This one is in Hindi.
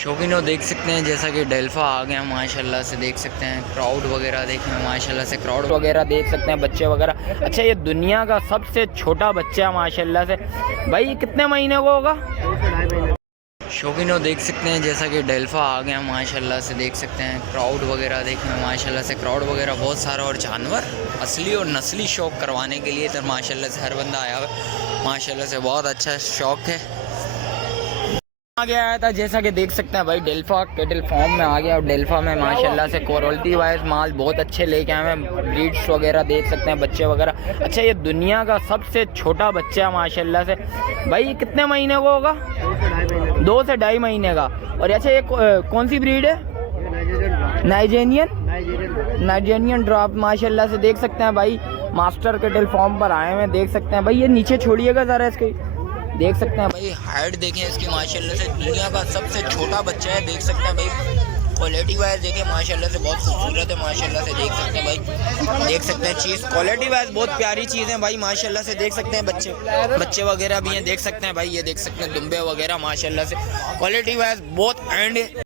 शौकीनों देख सकते हैं जैसा कि डेल्फा आ गया माशाल्लाह से, देख सकते हैं क्राउड वगैरह देखें माशाल्लाह से, क्राउड वगैरह देख सकते हैं, बच्चे वगैरह। अच्छा ये दुनिया का सबसे छोटा बच्चा है माशाल्लाह से। भाई ये कितने महीने को होगा? शौकीनों देख सकते हैं जैसा कि डेल्फा आ गया माशाल्लाह से, देख सकते हैं क्राउड वगैरह देखें माशाल्लाह से, क्राउड वगैरह बहुत सारा। और जानवर असली और नस्ली शौक करवाने के लिए तो माशाल्लाह से हर बंदा आया हुआ माशाल्लाह से, बहुत अच्छा शौक है। आ गया था जैसा कि देख सकते हैं भाई, डेल्फा केटल फॉर्म में आ गया और डेल्फा में माशाल्लाह से क्वालिटी वाइज माल बहुत अच्छे लेके आए हैं, ब्रीड्स वगैरह देख सकते हैं, बच्चे वगैरह। अच्छा ये दुनिया का सबसे छोटा बच्चा है माशाल्लाह से। भाई ये कितने महीने को होगा? 2 से 2.5 महीने का। और अच्छा ये कौन सी ब्रीड है? नाइजेरियन ड्रॉप माशाल्लाह से, देख सकते हैं भाई मास्टर केटल फॉर्म पर आए हैं, देख सकते हैं भाई। ये नीचे छोड़िएगा ज़रा इसके, देख सकते हैं भाई हाइट देखें इसकी माशाल्लाह से, दुनिया का सबसे छोटा बच्चा है, देख सकते हैं भाई। क्वालिटी वाइज देखें माशाल्लाह से बहुत खूबसूरत है माशाल्लाह से, देख सकते हैं भाई, देख सकते हैं चीज़ क्वालिटी वाइज बहुत प्यारी चीज़ है भाई माशाल्लाह से, देख सकते हैं। बच्चे वगैरह भी हैं, देख सकते हैं भाई, ये देख सकते हैं दुम्बे वगैरह माशाल्लाह से, क्वालिटी वाइज बहुत एंड